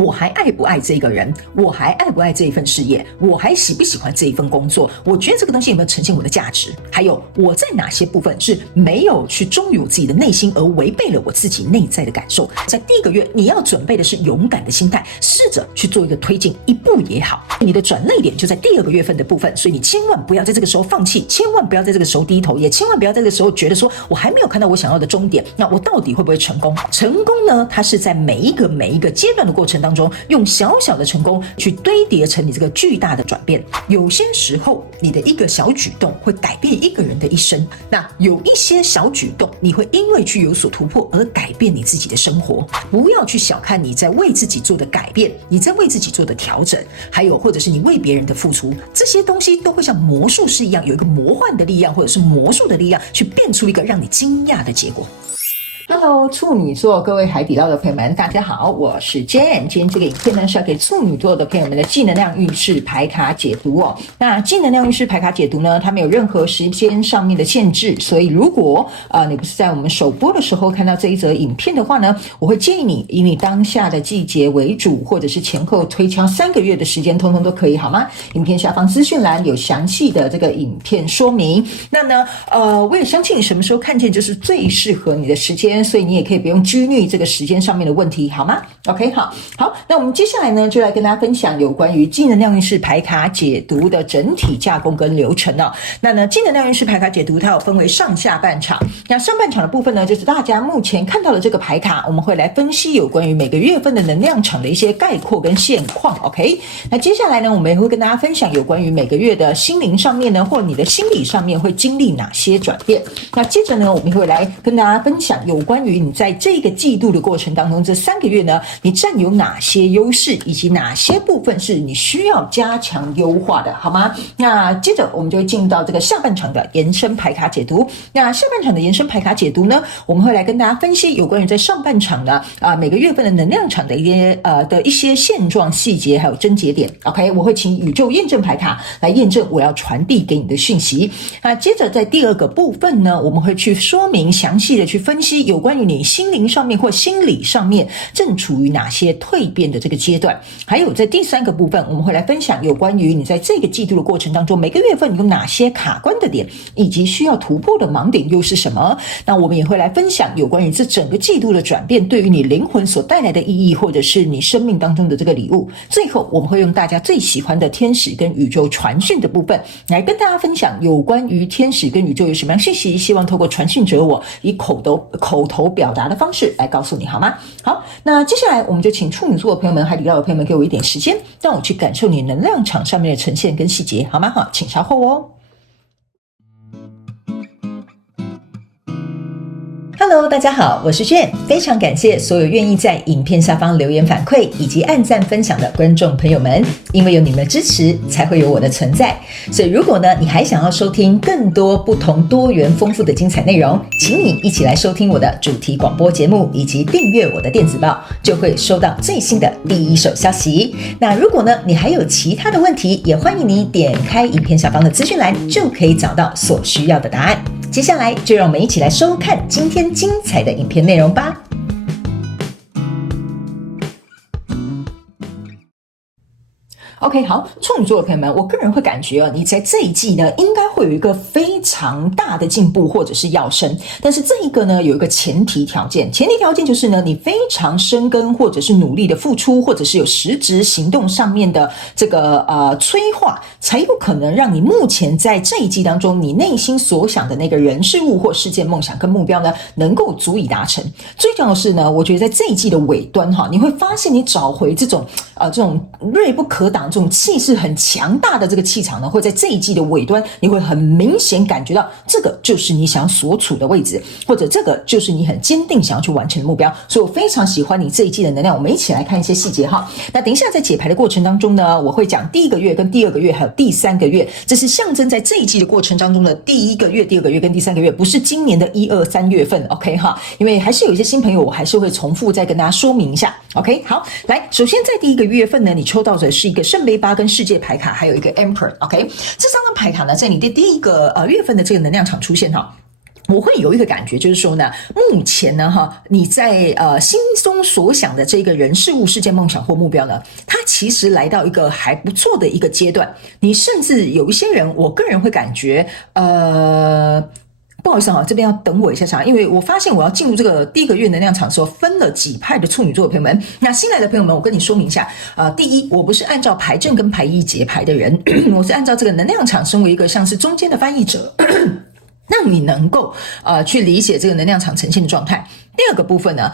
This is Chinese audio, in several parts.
我还爱不爱这个人，我还爱不爱这一份事业，我还喜不喜欢这一份工作，我觉得这个东西有没有呈现我的价值，还有我在哪些部分是没有去忠于我自己的内心而违背了我自己内在的感受。在第一个月你要准备的是勇敢的心态，试着去做一个推进，一步也好，你的转捩点就在第二个月份的部分，所以你千万不要在这个时候放弃，千万不要在这个时候低头，也千万不要在这个时候觉得说我还没有看到我想要的终点，那我到底会不会成功？成功呢，它是在每一个阶段的过程当中，用小小的成功去堆叠成你这个巨大的转变。有些时候你的一个小举动会改变一个人的一生，那有一些小举动你会因为去有所突破而改变你自己的生活。不要去小看你在为自己做的改变，你在为自己做的调整，还有或者是你为别人的付出，这些东西都会像魔术师一样，有一个魔幻的力量或者是魔术的力量，去变出一个让你惊讶的结果。Hello， 处女座各位海底捞的朋友们，大家好，我是 Jane。今天这个影片呢是要给处女座的朋友们的技能量运势牌卡解读哦。那技能量运势牌卡解读呢，它没有任何时间上面的限制，所以如果你不是在我们首播的时候看到这一则影片的话呢，我会建议你以你当下的季节为主，或者是前后推敲3个月的时间，通通都可以，好吗？影片下方资讯栏有详细的这个影片说明。那呢，我也相信你什么时候看见就是最适合你的时间。所以你也可以不用拘泥这个时间上面的问题，好吗 ？OK， 好，那我们接下来呢，就来跟大家分享有关于技能量运势牌卡解读的整体架构跟流程哦。那呢，技能量运势牌卡解读它有分为上下半场。那上半场的部分呢，就是大家目前看到的这个牌卡，我们会来分析有关于每个月份的能量场的一些概括跟现况。OK， 那接下来呢，我们也会跟大家分享有关于每个月的心灵上面呢，或你的心理上面会经历哪些转变。那接着呢，我们会来跟大家分享有关于你在这个季度的过程当中，这3个月呢，你占有哪些优势，以及哪些部分是你需要加强优化的，好吗？那接着我们就会进入到这个下半场的延伸牌卡解读。那下半场的延伸牌卡解读呢，我们会来跟大家分析有关于在上半场呢每个月份的能量场的一些现状细节还有症结点。OK， 我会请宇宙验证牌卡来验证我要传递给你的讯息。那接着在第2个部分呢，我们会去说明详细的去分析有关于你心灵上面或心理上面正处于哪些蜕变的这个阶段，还有在第3个部分我们会来分享有关于你在这个季度的过程当中，每个月份有哪些卡关的点，以及需要突破的盲点又是什么。那我们也会来分享有关于这整个季度的转变对于你灵魂所带来的意义，或者是你生命当中的这个礼物。最后我们会用大家最喜欢的天使跟宇宙传讯的部分来跟大家分享有关于天使跟宇宙有什么样信息，希望透过传讯者我以口头表达的方式来告诉你，好吗？好，那接下来我们就请处女座的朋友们、海底捞的朋友们给我一点时间，让我去感受你能量场上面的呈现跟细节，好吗？好，请稍后哦。Hello， 大家好，我是Jane，非常感谢所有愿意在影片下方留言反馈以及按赞分享的观众朋友们，因为有你们的支持，才会有我的存在。所以如果呢，你还想要收听更多不同多元丰富的精彩内容，请你一起来收听我的主题广播节目，以及订阅我的电子报，就会收到最新的第一手消息。那如果呢，你还有其他的问题，也欢迎你点开影片下方的资讯栏，就可以找到所需要的答案。接下来就让我们一起来收看今天精彩的影片内容吧。OK， 好，处女座的朋友们，我个人会感觉你在这一季呢，应该会有一个非常大的进步或者是跃升，但是这一个呢，有一个前提条件就是呢，你非常深耕或者是努力的付出，或者是有实质行动上面的这个催化，才有可能让你目前在这一季当中，你内心所想的那个人事物或事件梦想跟目标呢，能够足以达成。最重要的是呢，我觉得在这一季的尾端你会发现你找回这种锐不可挡。这种气势很强大的这个气场呢，会在这一季的尾端，你会很明显感觉到这个就是你想所处的位置，或者这个就是你很坚定想要去完成的目标。所以我非常喜欢你这一季的能量，我们一起来看一些细节哈。那等一下在解牌的过程当中呢，我会讲第1个月跟第2个月还有第3个月，这是象征在这一季的过程当中的第1个月、第2个月跟第3个月，不是今年的1、2、3月份 OK 哈，因为还是有一些新朋友，我还是会重复再跟大家说明一下 OK。 好，来，首先在第1个月份呢，你抽到的是一个圣杯8跟世界牌卡，还有一个 Emperor OK。 这3张牌卡呢，在你的第1个月份的这个能量场出现我会有一个感觉，就是说呢，目前呢，你在心中所想的这个人事物事件梦想或目标呢，它其实来到一个还不错的一个阶段。你甚至有一些人，我个人会感觉，不好意思这边要等我一下，因为我发现我要进入这个第一个月能量场的时候，分了几派的处女座的朋友们。那新来的朋友们，我跟你说明一下，第一，我不是按照牌阵跟牌意节排的人，我是按照这个能量场，身为一个像是中间的翻译者。让你能够去理解这个能量场呈现的状态。第二个部分呢，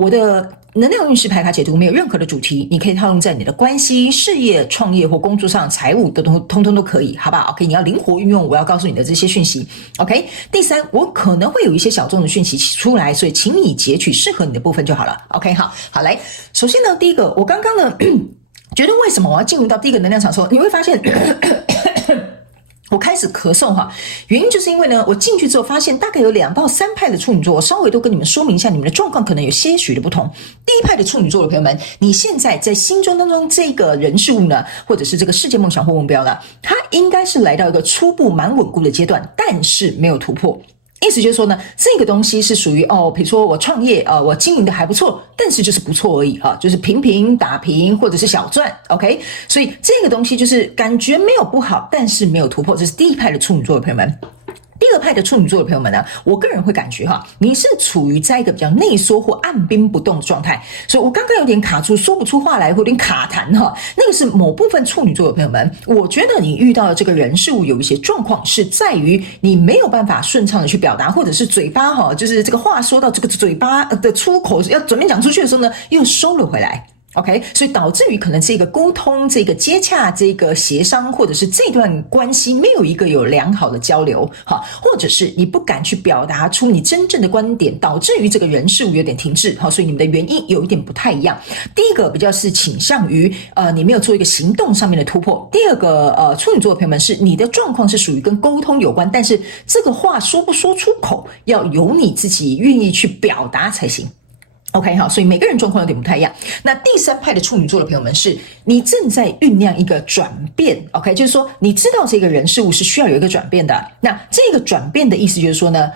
我的能量运势牌卡解读没有任何的主题，你可以套用在你的关系、事业、创业或工作上、财务的通通都可以，好不好 ？OK， 你要灵活运用我要告诉你的这些讯息。OK， 第三，我可能会有一些小众的讯息出来，所以请你截取适合你的部分就好了。OK， 好，来，首先呢，第一个，我刚刚呢觉得为什么我要进入到第一个能量场的时候，你会发现。我开始咳嗽原因就是因为呢，我进去之后发现大概有2到3派的处女座，我稍微都跟你们说明一下，你们的状况可能有些许的不同。第一派的处女座的朋友们，你现在在心中当中这个人事物呢，或者是这个世界梦想或目标呢，它应该是来到一个初步蛮稳固的阶段，但是没有突破。意思就是说呢，这个东西是属于比如说我创业我经营的还不错，但是就是不错而已就是平平打平或者是小赚 OK， 所以这个东西就是感觉没有不好，但是没有突破，这是第一派的处女座的朋友们。第二派的处女座的朋友们呢，我个人会感觉你是处于在一个比较内缩或按兵不动的状态，所以我刚刚有点卡住，说不出话来，或有点卡痰那个是某部分处女座的朋友们，我觉得你遇到的这个人事物有一些状况是在于你没有办法顺畅的去表达，或者是嘴巴就是这个话说到这个嘴巴的出口要准备讲出去的时候呢，又收了回来。OK， 所以导致于可能这个沟通、这个接洽、这个协商，或者是这段关系没有一个有良好的交流，或者是你不敢去表达出你真正的观点，导致于这个人事物有点停滞，所以你们的原因有一点不太一样。第一个比较是倾向于你没有做一个行动上面的突破。第二个处女座的朋友们是你的状况是属于跟沟通有关，但是这个话说不说出口，要由你自己愿意去表达才行。OK， 好，所以每个人状况有点不太一样。那第三派的处女座的朋友们是，你正在酝酿一个转变 ，OK， 就是说你知道这个人事物是需要有一个转变的。那这个转变的意思就是说呢，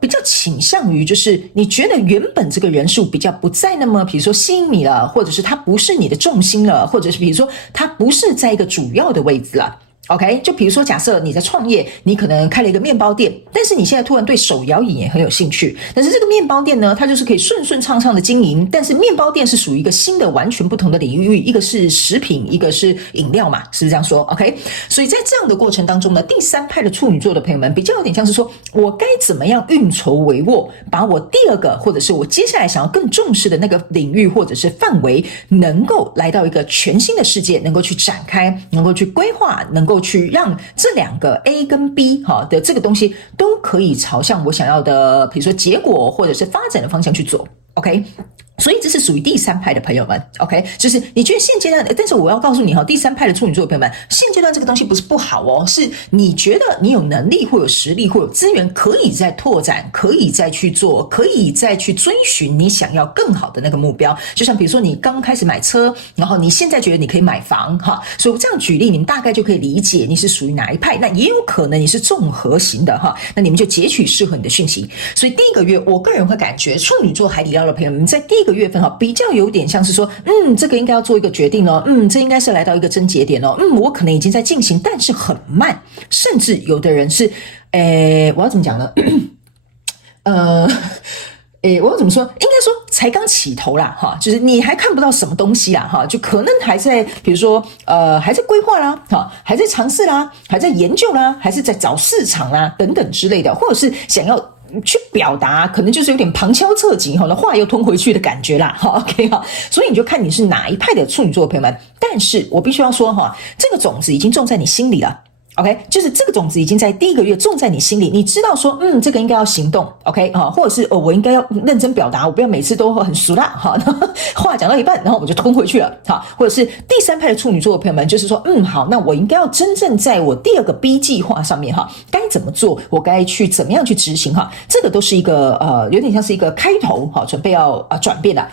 比较倾向于就是你觉得原本这个人事物比较不再那么，比如说吸引你了，或者是它不是你的重心了，或者是比如说它不是在一个主要的位置了。OK， 就比如说假设你在创业，你可能开了一个面包店，但是你现在突然对手摇饮也很有兴趣，但是这个面包店呢，它就是可以顺顺畅畅的经营，但是面包店是属于一个新的完全不同的领域，一个是食品，一个是饮料嘛，是不是这样说 OK， 所以在这样的过程当中呢，第三派的处女座的朋友们比较有点像是说，我该怎么样运筹帷幄，把我第二个或者是我接下来想要更重视的那个领域或者是范围，能够来到一个全新的世界，能够去展开，能够去规划，能够去让这两个 A 跟 B 的这个东西都可以朝向我想要的，比如说结果或者是发展的方向去做 OK， 所以这是属于第三派的朋友们 OK， 就是你觉得现阶段，但是我要告诉你第三派的处女座的朋友们，现阶段这个东西不是不好是你觉得你有能力或有实力或有资源可以再拓展，可以再去做，可以再去追寻你想要更好的那个目标。就像比如说你刚开始买车，然后你现在觉得你可以买房所以我这样举例，你们大概就可以理解你是属于哪一派。那也有可能你是综合型的那你们就截取适合你的讯息。所以第一个月我个人会感觉处女座海底捞的朋友们在第一个月份比较有点像是说这个应该要做一个决定了，这应该是来到一个症结点了，我可能已经在进行，但是很慢，甚至有的人是我要怎么讲呢我要怎么说？应该说才刚起头啦就是你还看不到什么东西啦就可能还在比如说还在规划啦还在尝试啦，还在研究啦，还是在找市场啦等等之类的，或者是想要去表达，可能就是有点旁敲侧击那话又吞回去的感觉啦OK 所以你就看你是哪一派的处女座的朋友们。但是我必须要说这个种子已经种在你心里了OK， 就是这个种子已经在第一个月种在你心里，你知道说这个应该要行动 OK 或者是我应该要认真表达，我不要每次都很俗辣话讲到一半然后我就吞回去了或者是第三派的处女座的朋友们就是说好，那我应该要真正在我第二个 B 计划上面该怎么做，我该去怎么样去执行这个都是一个有点像是一个开头准备要转变的。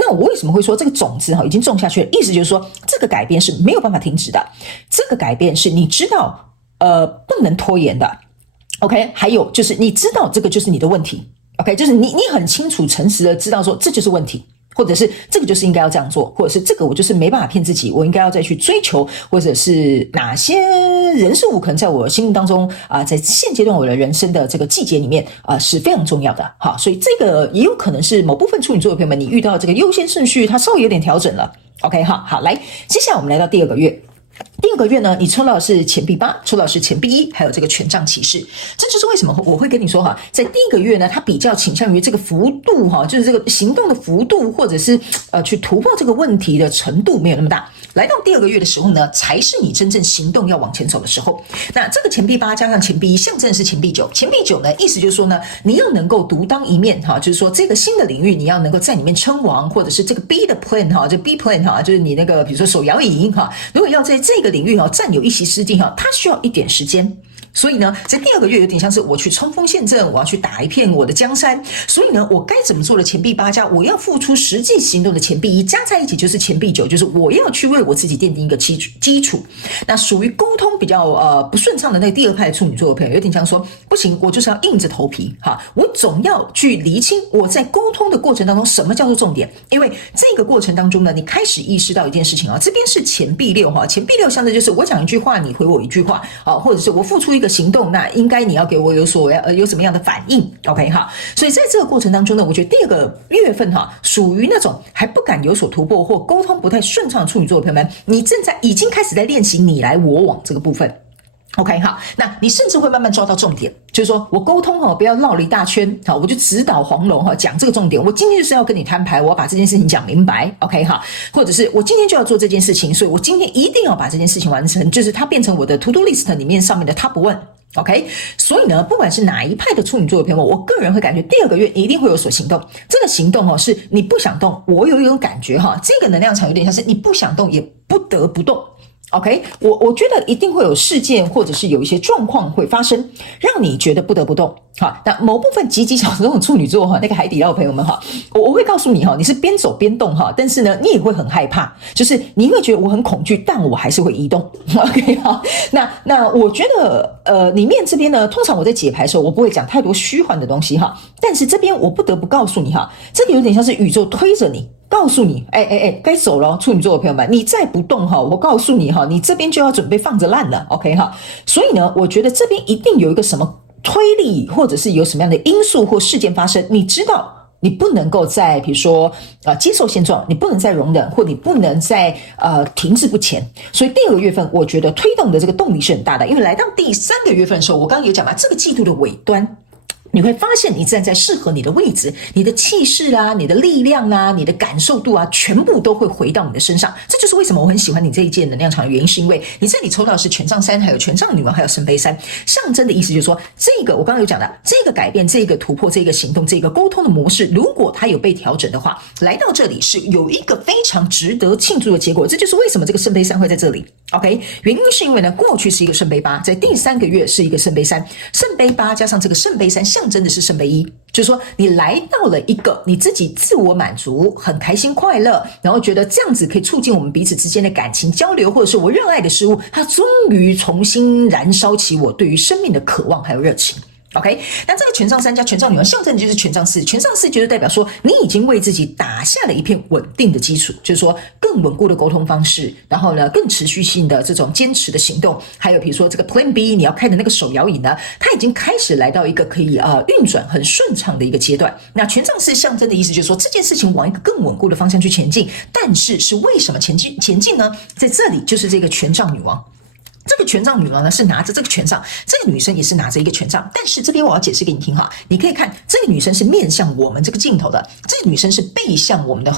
那我为什么会说这个种子已经种下去了？意思就是说这个改变是没有办法停止的，这个改变是你知道不能拖延的。OK， 还有就是你知道这个就是你的问题 ，OK， 就是你很清楚、诚实的知道说这就是问题。或者是这个就是应该要这样做，或者是这个我就是没办法骗自己，我应该要再去追求，或者是哪些人事物可能在我心目当中在现阶段我的人生的这个季节里面是非常重要的。好，所以这个也有可能是某部分处女座的朋友们，你遇到这个优先顺序它稍微有点调整了。OK， 好，来，接下来我们来到第二个月。第二个月呢，你抽到的是钱币8，抽到的是钱币1，还有这个权杖骑士。这就是为什么我会跟你说在第一个月呢，它比较倾向于这个幅度就是这个行动的幅度，或者是去突破这个问题的程度没有那么大。来到第二个月的时候呢，才是你真正行动要往前走的时候。那这个钱币8加上钱币1，象征的是钱币9。钱币9呢，意思就是说呢，你要能够独当一面就是说这个新的领域你要能够在里面称王，或者是这个 B 的 plan 这 B plan 就是你那个比如说手摇椅如果要在这个领域占有一席之地它需要一点时间。所以呢，在第二个月有点像是我去冲锋陷阵，我要去打一片我的江山。所以呢，我该怎么做的钱币8加我要付出实际行动的钱币1加在一起就是钱币9，就是我要去为我自己奠定一个基础。那属于沟通比较不顺畅的那个第二派处女座的朋友，有点像说不行，我就是要硬着头皮我总要去厘清我在沟通的过程当中什么叫做重点。因为这个过程当中呢，你开始意识到一件事情这边是钱币6钱币6相对就是我讲一句话你回我一句话或者是我付出一个行动，那应该你要给我有什么样的反应 OK 所以在这个过程当中呢，我觉得第二个月份属于那种还不敢有所突破或沟通不太顺畅的处女座的朋友们，你已经开始在练习你来我往这个部分。OK 好，那你甚至会慢慢抓到重点，就是说我沟通不要绕了一大圈我就直捣黄龙讲这个重点。我今天就是要跟你摊牌，我要把这件事情讲明白 OK 或者是我今天就要做这件事情，所以我今天一定要把这件事情完成，就是它变成我的 to do list 里面上面的 top one。OK， 所以呢，不管是哪一派的处女座的朋友，我个人会感觉第二个月你一定会有所行动。这个行动是你不想动，我有一种感觉这个能量场有点像是你不想动也不得不动。OK， 我觉得一定会有事件或者是有一些状况会发生，让你觉得不得不动。那某部分极小的这种处女座那个海底捞的朋友们我会告诉你你是边走边动但是呢你也会很害怕，就是你会觉得我很恐惧，但我还是会移动。OK 那我觉得里面这边呢，通常我在解牌的时候我不会讲太多虚幻的东西但是这边我不得不告诉你这个有点像是宇宙推着你。告诉你该走了处女座的朋友们，你再不动我告诉你你这边就要准备放着烂了 OK 所以呢，我觉得这边一定有一个什么推力，或者是有什么样的因素或事件发生，你知道你不能够再比如说接受现状，你不能再容忍，或你不能再停滞不前。所以第二个月份我觉得推动的这个动力是很大的。因为来到第三个月份的时候，我刚刚有讲这个季度的尾端，你会发现你站在适合你的位置，你的气势你的力量你的感受度全部都会回到你的身上。这就是为什么我很喜欢你这一届能量场的原因，是因为你这里抽到的是权杖3，还有权杖女王，还有圣杯3。象征的意思就是说，这个我刚刚有讲的这个改变，这个突破，这个行动，这个沟通的模式，如果它有被调整的话，来到这里是有一个非常值得庆祝的结果。这就是为什么这个圣杯3会在这里 OK， 原因是因为呢，过去是一个圣杯8，在第3个月是一个圣杯3，圣杯8加上这个圣杯3象征的是圣杯1，就是说你来到了一个你自己自我满足，很开心快乐，然后觉得这样子可以促进我们彼此之间的感情交流，或者是我热爱的事物，它终于重新燃烧起我对于生命的渴望还有热情。OK， 那这个权杖3加权杖女王象征的就是权杖4，权杖4就是代表说你已经为自己打下了一片稳定的基础，就是说更稳固的沟通方式，然后呢更持续性的这种坚持的行动，还有比如说这个 Plan B 你要开的那个手摇椅呢，它已经开始来到一个可以运转很顺畅的一个阶段。那权杖4象征的意思就是说这件事情往一个更稳固的方向去前进，但是为什么前进呢？在这里就是这个权杖女王。这个权杖女王呢是拿着这个权杖，这个女生也是拿着一个权杖，但是这边我要解释给你听你可以看这个女生是面向我们这个镜头的，这个女生是背向我们的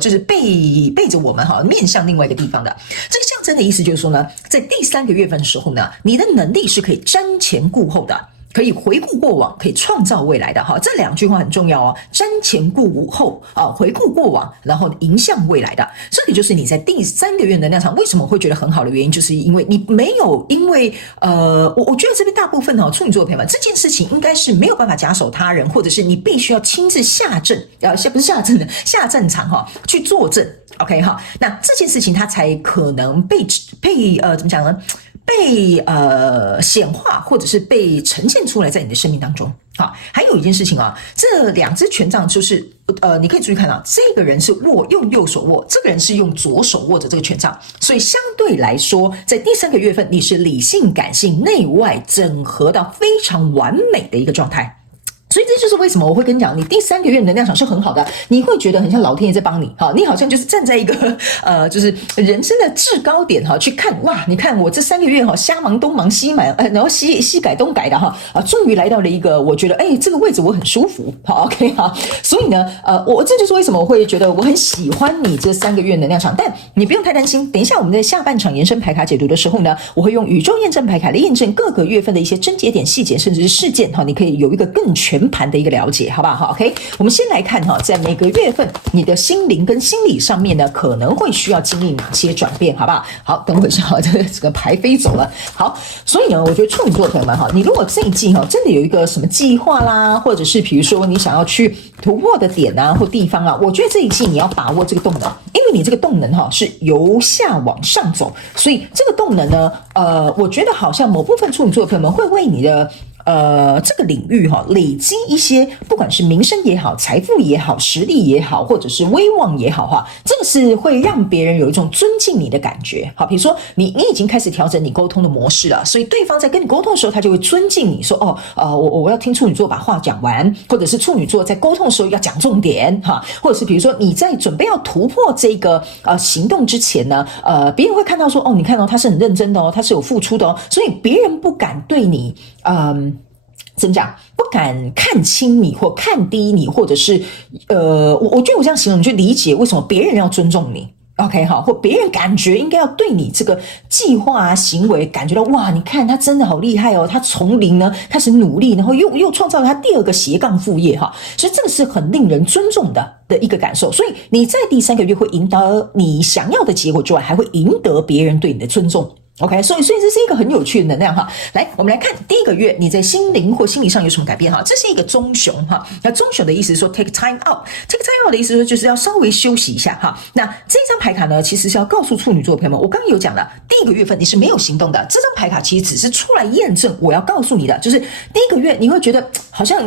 就是背着我们面向另外一个地方的。这个象征的意思就是说呢，在第3个月份的时候呢，你的能力是可以瞻前顾后的，可以回顾过往，可以创造未来的这2句话很重要瞻前顾后回顾过往，然后迎向未来的。这里就是你在第3个月能量场为什么会觉得很好的原因，就是因为你没有因为我觉得这边大部分处女座的朋友们，这件事情应该是没有办法假手他人，或者是你必须要亲自下阵不是下阵的下战场去作证 OK 那这件事情它才可能被怎么讲呢？被显化或者是被呈现出来在你的生命当中。好，还有一件事情啊，这两只权杖就是你可以注意看到，这个人是用右手握，这个人是用左手握着这个权杖，所以相对来说，在第3个月份，你是理性、感性、内外整合到非常完美的一个状态。所以这就是为什么我会跟你讲，你第3个月能量场是很好的，你会觉得很像老天爷在帮你，好，你好像就是站在一个就是人生的制高点哈，去看哇，你看我这3个月哈，瞎忙东忙西忙，然后西改东改的哈，终于来到了一个我觉得这个位置我很舒服，好 OK 好，所以呢我这就是为什么我会觉得我很喜欢你这3个月能量场，但你不用太担心，等一下我们在下半场延伸牌卡解读的时候呢，我会用宇宙验证牌卡来验证各个月份的一些症结点、细节甚至是事件哈，你可以有一个更全盘的一个了解，好不好？ OK， 我们先来看哈，在每个月份你的心灵跟心理上面呢，可能会需要经历哪些转变，好不好？好，等会儿哈，这个牌飞走了。好，所以呢，我觉得处女座的朋友们哈，你如果这一季哈真的有一个什么计划啦，或者是比如说你想要去突破的点啊或地方啊，我觉得这一季你要把握这个动能，因为你这个动能哈是由下往上走，所以这个动能呢，我觉得好像某部分处女座的朋友们会为你的这个领域哈，累积一些不管是名声也好、财富也好、实力也好，或者是威望也好哈，这个是会让别人有一种尊敬你的感觉。好，比如说你已经开始调整你沟通的模式了，所以对方在跟你沟通的时候，他就会尊敬你说我要听处女座把话讲完，或者是处女座在沟通的时候要讲重点哈，或者是比如说你在准备要突破这个行动之前呢，别人会看到说你看他是很认真的他是有付出的所以别人不敢对你怎么讲？不敢看轻你或看低你，或者是我觉得我这样形容，你就理解为什么别人要尊重你。OK 好，或别人感觉应该要对你这个计划行为感觉到哇，你看他真的好厉害他从零呢开始努力，然后又创造了他第2个斜杠副业哈，所以这个是很令人尊重的一个感受。所以你在第3个月会赢得你想要的结果之外，还会赢得别人对你的尊重。OK， 所以这是一个很有趣的能量哈。来，我们来看第1个月你在心灵或心理上有什么改变哈？这是一个棕熊哈。那棕熊的意思是说 take time out，take time out 的意思就是要稍微休息一下哈。那这张牌卡呢，其实是要告诉处女座的朋友们，我刚刚有讲了，第1个月份你是没有行动的。这张牌卡其实只是出来验证我要告诉你的，就是第1个月你会觉得好像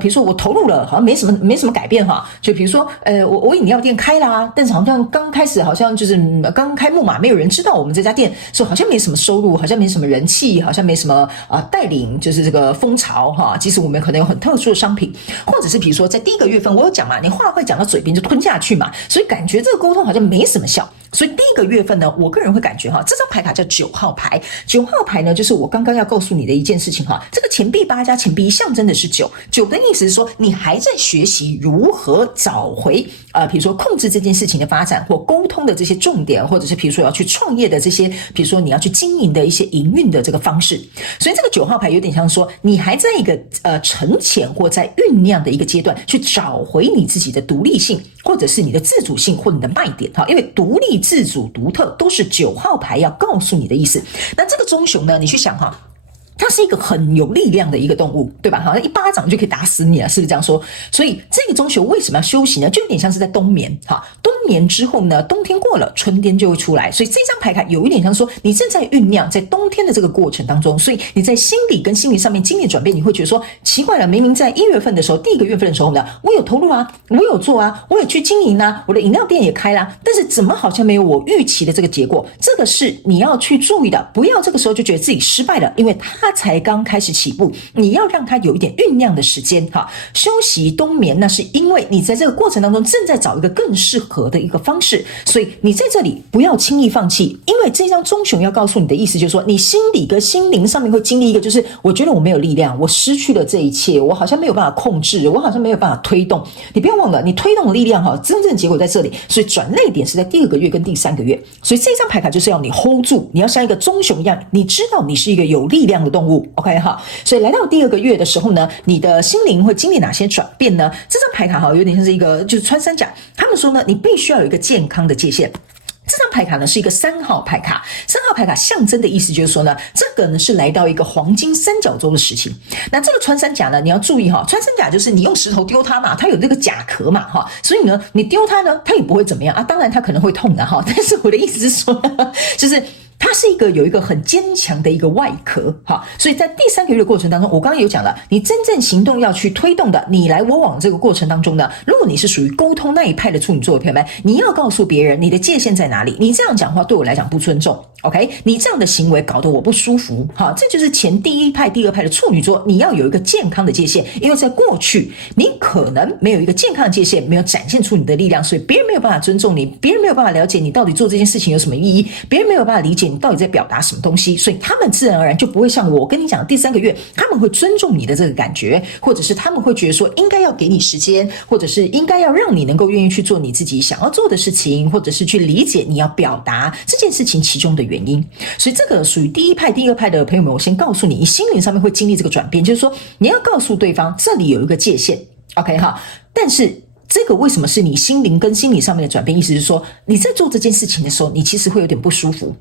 比如说我投入了，好像没什么改变哈。就比如说我饮料店开啦，但是好像刚开始好像就是刚开幕嘛，没有人知道我们这家店，所以好像没什么收入，好像没什么人气，好像没什么带领就是这个风潮哈。即使我们可能有很特殊的商品，或者是比如说在第1个月份我有讲嘛，你话会讲到嘴边就吞下去嘛，所以感觉这个沟通好像没什么效。所以第1个月份呢，我个人会感觉哈，这张牌卡叫9号牌。9号牌呢，就是我刚刚要告诉你的一件事情哈。这个钱币8加钱币象征的是9的意思是说，你还在学习如何找回比如说控制这件事情的发展，或沟通的这些重点，或者是比如说要去创业的这些，比如说你要去经营的一些营运的这个方式。所以这个9号牌有点像说，你还在一个沉潜或在酝酿的一个阶段，去找回你自己的独立性，或者是你的自主性或你的卖点哈。因为独立、自主、独特都是9号牌要告诉你的意思。那这个棕熊呢，你去想哈，它是一个很有力量的一个动物，对吧？好像一巴掌就可以打死你了，是不是这样说？所以这个棕熊为什么要休息呢？就有点像是在冬眠哈。冬眠之后呢，冬天过了，春天就会出来。所以这张牌卡有一点像说，你正在酝酿在冬天的这个过程当中，所以你在心理跟心理上面经历转变，你会觉得说奇怪了，明明在1月份的时候，第1个月份的时候呢，我有投入啊，我有做啊，我也去经营啊，我的饮料店也开啦，但是怎么好像没有我预期的这个结果？这个是你要去注意的，不要这个时候就觉得自己失败了，因为它才刚开始起步，你要让它有一点酝酿的时间哈。休息冬眠，那是因为你在这个过程当中正在找一个更适合的一个方式，所以你在这里不要轻易放弃，因为这张棕熊要告诉你的意思就是说，你心理跟心灵上面会经历一个，就是我觉得我没有力量，我失去了这一切，我好像没有办法控制，我好像没有办法推动。你不要忘了，你推动的力量哈，真正的结果在这里，所以转捩点是在第2个月跟第3个月。所以这张牌卡就是要你 hold 住，你要像一个棕熊一样，你知道你是一个有力量的动物 OK 哈。所以来到第2个月的时候呢，你的心灵会经历哪些转变呢？这张牌卡哈有点像是一个就是穿山甲，他们说呢，你必须要有一个健康的界限。这张牌卡呢是一个3号牌卡，3号牌卡象征的意思就是说呢，这个呢是来到一个黄金三角洲的时期。那这个穿山甲呢，你要注意哈，穿山甲就是你用石头丢它嘛，它有这个甲壳嘛哈，所以呢你丢它呢，它也不会怎么样啊，当然它可能会痛的哈，但是我的意思是说，就是它是有一个很坚强的一个外壳，好，所以在第3个月的过程当中，我刚刚有讲了，你真正行动要去推动的，你来我往这个过程当中呢，如果你是属于沟通那一派的处女座的朋友们，你要告诉别人你的界限在哪里，你这样讲话对我来讲不尊重 ，OK？ 你这样的行为搞得我不舒服，好，这就是前第1派、第2派的处女座，你要有一个健康的界限，因为在过去你可能没有一个健康的界限，没有展现出你的力量，所以别人没有办法尊重你，别人没有办法了解你到底做这件事情有什么意义，别人没有办法理解你到底在表达什么东西，所以他们自然而然就不会像我跟你讲的第3个月，他们会尊重你的这个感觉，或者是他们会觉得说应该要给你时间，或者是应该要让你能够愿意去做你自己想要做的事情，或者是去理解你要表达这件事情其中的原因。所以这个属于第1派、第2派的朋友们，我先告诉你，你心灵上面会经历这个转变，就是说你要告诉对方这里有一个界限 OK 哈，但是这个为什么是你心灵跟心理上面的转变，意思是说你在做这件事情的时候，你其实会有点不舒服，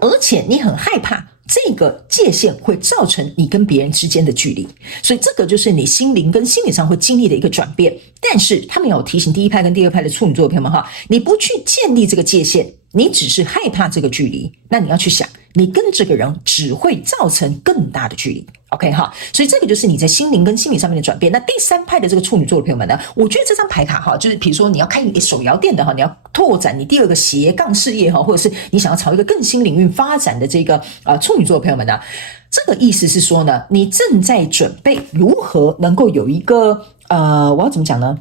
而且你很害怕这个界限会造成你跟别人之间的距离，所以这个就是你心灵跟心理上会经历的一个转变。但是他们有提醒第1派跟第2派的处女座的朋友们哈，你不去建立这个界限，你只是害怕这个距离，那你要去想，你跟这个人只会造成更大的距离。OK 哈，所以这个就是你在心灵跟心理上面的转变。那第3派的这个处女座的朋友们呢，我觉得这张牌卡哈，就是比如说你要开手摇店的哈，你要拓展你第2个斜杠事业哈，或者是你想要朝一个更新领域发展的这个处女座的朋友们呢，这个意思是说呢，你正在准备如何能够有一个我要怎么讲呢？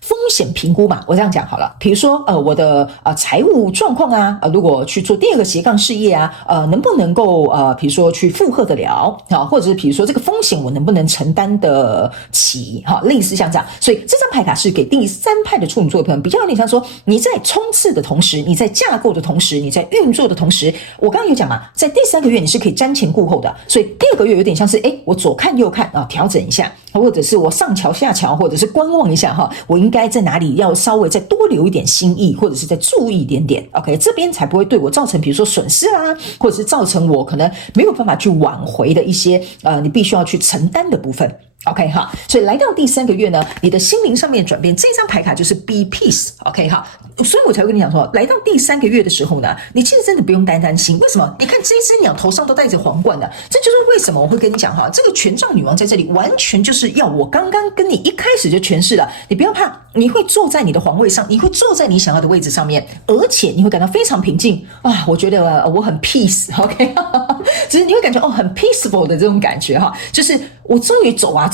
风险评估嘛，我这样讲好了。比如说我的财务状况啊，如果去做第2个斜杠事业啊，能不能够比如说去负荷得了啊，或者是比如说这个风险我能不能承担得起哈，类似像这样。所以这张牌卡是给第3派的处女座的朋友，比较有点像说你在冲刺的同时，你在架构的同时，你在运作的同时，我刚刚有讲嘛，在第3个月你是可以瞻前顾后的，所以第2个月有点像是我左看右看啊，调整一下，或者是我上桥下桥，或者是观望一下哈，我应该在哪里要稍微再多留一点心意，或者是再注意一点点 OK， 这边才不会对我造成比如说损失啦，或者是造成我可能没有办法去挽回的一些你必须要去承担的部分。OK 哈，所以来到第3个月呢，你的心灵上面的转变，这张牌卡就是 Be Peace OK 哈，所以我才会跟你讲说，来到第3个月的时候呢，你其实真的不用担心，为什么？你看这只鸟头上都戴着皇冠的，这就是为什么我会跟你讲哈，这个权杖女王在这里完全就是要我刚刚跟你一开始就诠释了，你不要怕，你会坐在你的皇位上，你会坐在你想要的位置上面，而且你会感到非常平静啊，我觉得我很 peace OK 只是你会感觉很 peaceful 的这种感觉哈，就是我终于走了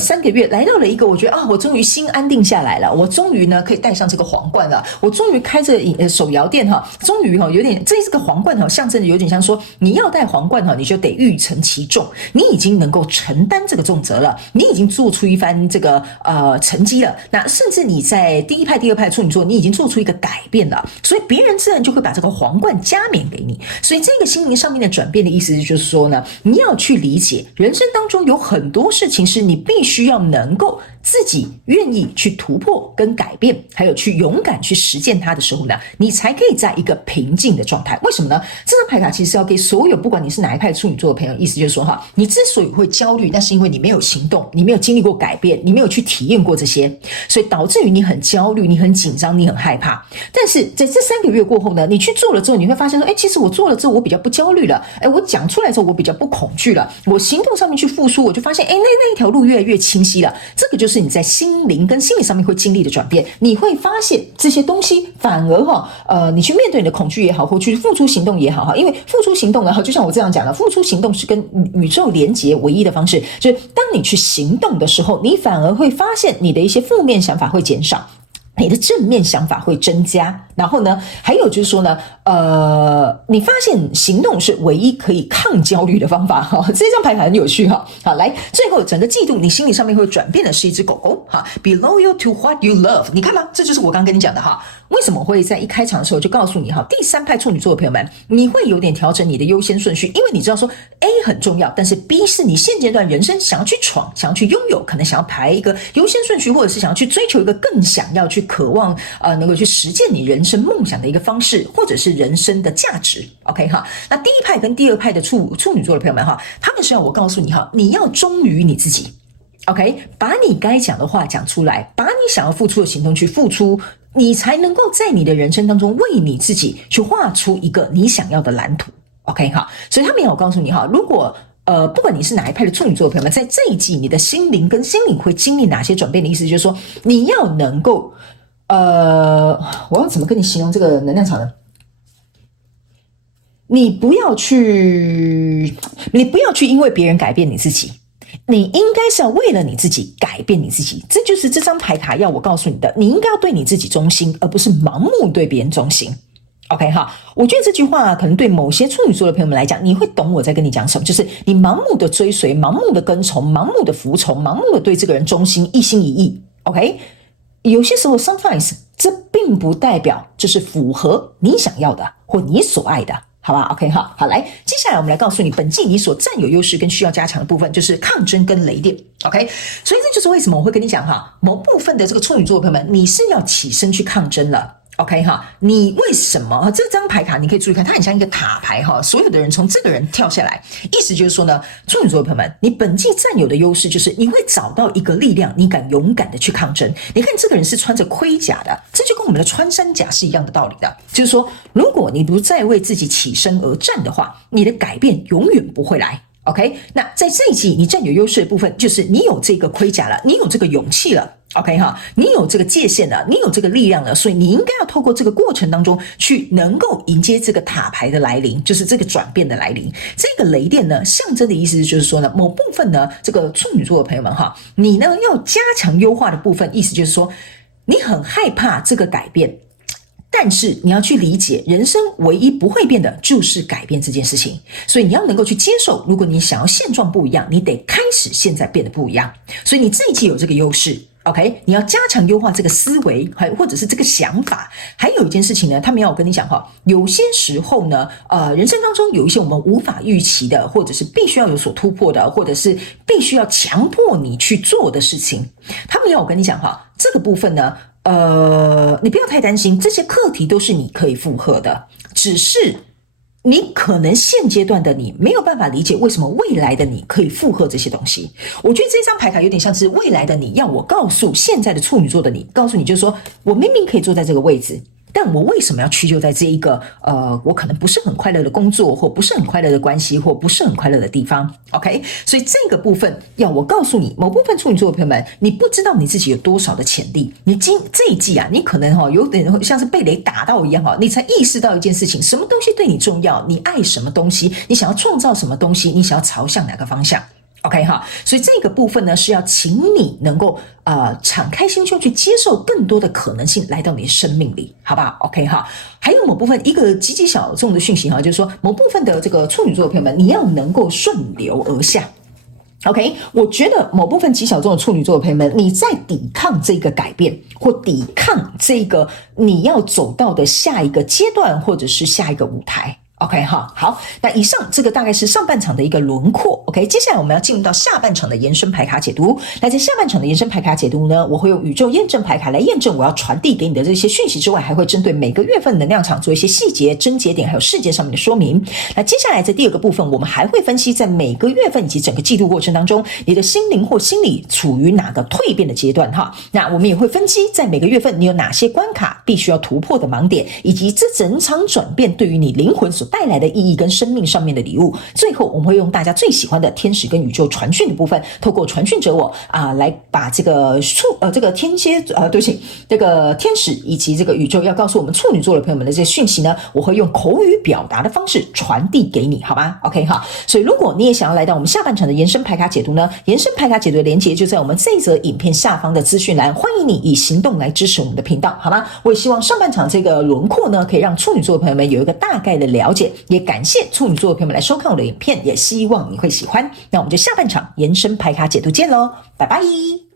3个月，来到了一个我觉得我终于心安定下来了，我终于呢可以戴上这个皇冠了，我终于开着手摇店哈，终于有点这个皇冠象征的有点像说你要戴皇冠你就得欲承其重，你已经能够承担这个重责了，你已经做出一番这个成绩了，那甚至你在第1派第2派处女座你已经做出一个改变了，所以别人自然就会把这个皇冠加冕给你。所以这个心灵上面的转变的意思就是说呢，你要去理解人生当中有很多事情是你必须要能够自己愿意去突破跟改变，还有去勇敢去实践它的时候呢，你才可以在一个平静的状态。为什么呢？这张牌卡其实要给所有不管你是哪一派处女座的朋友，意思就是说哈，你之所以会焦虑，那是因为你没有行动，你没有经历过改变，你没有去体验过这些，所以导致于你很焦虑，你很紧张，你很害怕。但是在这3个月过后呢，你去做了之后，你会发现说，其实我做了之后我比较不焦虑了，我讲出来之后我比较不恐惧了，我行动上面去付出，我就发现那一条路越来越清晰了。这个就是你在心灵跟心理上面会经历的转变，你会发现这些东西反而你去面对你的恐惧也好，或去付出行动也好，因为付出行动呢，就像我这样讲的，付出行动是跟宇宙连结唯一的方式，就是当你去行动的时候，你反而会发现你的一些负面想法会减少，你的正面想法会增加，然后呢，还有就是说呢，你发现行动是唯一可以抗焦虑的方法哈。这张牌很有趣哈。好，来，最后整个季度你心理上面会转变的是一只狗狗哈。Be loyal to what you love， 你看吗？这就是我刚跟你讲的哈。为什么我会在一开场的时候就告诉你哈？第3派处女座的朋友们，你会有点调整你的优先顺序，因为你知道说 A 很重要，但是 B 是你现阶段人生想要去闯、想要去拥有，可能想要排一个优先顺序，或者是想要去追求一个更想要去渴望能够去实践你人生梦想的一个方式，或者是人生的价值。OK 哈，那第1派跟第2派的处女座的朋友们哈，他们是要我告诉你哈，你要忠于你自己。OK， 把你该讲的话讲出来，把你想要付出的行动去付出，你才能够在你的人生当中为你自己去画出一个你想要的蓝图。OK， 好，所以他们也有告诉你哈，如果不管你是哪一派的处女座的朋友们，在这一季你的心灵跟心灵会经历哪些转变的意思，就是说你要能够我要怎么跟你形容这个能量场呢？你不要去因为别人改变你自己，你应该是要为了你自己改变你自己，这就是这张牌卡要我告诉你的，你应该要对你自己忠心，而不是盲目对别人忠心。OK 哈，我觉得这句话可能对某些处女座的朋友们来讲，你会懂我在跟你讲什么，就是你盲目的追随、盲目的跟从、盲目的服从、盲目的对这个人忠心、一心一意。OK， 有些时候 sometimes 这并不代表这是符合你想要的或你所爱的。好吧 ，OK 哈，好，来，接下来我们来告诉你本季你所占有优势跟需要加强的部分，就是抗争跟雷电 ，OK， 所以这就是为什么我会跟你讲哈，某部分的这个处女座的朋友们，你是要起身去抗争了。OK 哈，你为什么这张牌卡你可以注意看，它很像一个塔牌哈，所有的人从这个人跳下来，意思就是说呢，处女座的朋友们，你本季占有的优势就是你会找到一个力量，你敢勇敢的去抗争。你看这个人是穿着盔甲的，这就跟我们的穿山甲是一样的道理的，就是说，如果你不再为自己起身而战的话，你的改变永远不会来。OK， 那在这一季你占有优势的部分，就是你有这个盔甲了，你有这个勇气了。OK 哈，你有这个界限了，你有这个力量了，所以你应该要透过这个过程当中去能够迎接这个塔牌的来临，就是这个转变的来临。这个雷电呢，象征的意思就是说呢，某部分呢，这个处女座的朋友们哈，你呢要加强优化的部分，意思就是说，你很害怕这个改变。但是你要去理解，人生唯一不会变的就是改变这件事情，所以你要能够去接受，如果你想要现状不一样，你得开始现在变得不一样。所以你这一季有这个优势 ，OK， 你要加强优化这个思维，或者是这个想法。还有一件事情呢，他们要跟你讲哈，有些时候呢，人生当中有一些我们无法预期的，或者是必须要有所突破的，或者是必须要强迫你去做的事情，他们要我跟你讲哈，这个部分呢。你不要太担心，这些课题都是你可以负荷的，只是你可能现阶段的你没有办法理解为什么未来的你可以负荷这些东西。我觉得这张牌卡有点像是未来的你要我告诉现在的处女座的你，告诉你就是说我明明可以坐在这个位置，但我为什么要屈就在这一个我可能不是很快乐的工作，或不是很快乐的关系，或不是很快乐的地方 OK， 所以这个部分要我告诉你，某部分处女座的朋友们，你不知道你自己有多少的潜力，你这一季啊，你可能有点像是被雷打到一样你才意识到一件事情，什么东西对你重要，你爱什么东西，你想要创造什么东西，你想要朝向哪个方向OK 哈，所以这个部分呢是要请你能够敞开心胸去接受更多的可能性来到你的生命里，好不好 ？OK 哈，还有某部分一个极其小众的讯息哈，就是说某部分的这个处女座的朋友们，你要能够顺流而下。OK， 我觉得某部分极小众的处女座的朋友们，你在抵抗这个改变，或抵抗这个你要走到的下一个阶段，或者是下一个舞台。OK 哈，好，那以上这个大概是上半场的一个轮廓 OK， 接下来我们要进入到下半场的延伸牌卡解读。那在下半场的延伸牌卡解读呢，我会用宇宙验证牌卡来验证我要传递给你的这些讯息之外，还会针对每个月份能量场做一些细节、症结点还有事件上面的说明。那接下来在第二个部分，我们还会分析在每个月份以及整个季度过程当中，你的心灵或心理处于哪个蜕变的阶段哈。那我们也会分析在每个月份你有哪些关卡必须要突破的盲点，以及这整场转变对于你灵魂所带来的意义跟生命上面的礼物。最后我们会用大家最喜欢的天使跟宇宙传讯的部分，透过传讯者我来把这个这个天蝎对不起，这个天使以及这个宇宙要告诉我们处女座的朋友们的这些讯息呢，我会用口语表达的方式传递给你，好吗 ？OK 哈，所以如果你也想要来到我们下半场的延伸牌卡解读呢，延伸牌卡解读的连结就在我们这一则影片下方的资讯栏，欢迎你以行动来支持我们的频道，好吗？我也希望上半场这个轮廓呢，可以让处女座的朋友们有一个大概的了解，也感谢处女座的朋友们来收看我的影片，也希望你会喜欢。那我们就下半场延伸牌卡解读见咯，拜拜。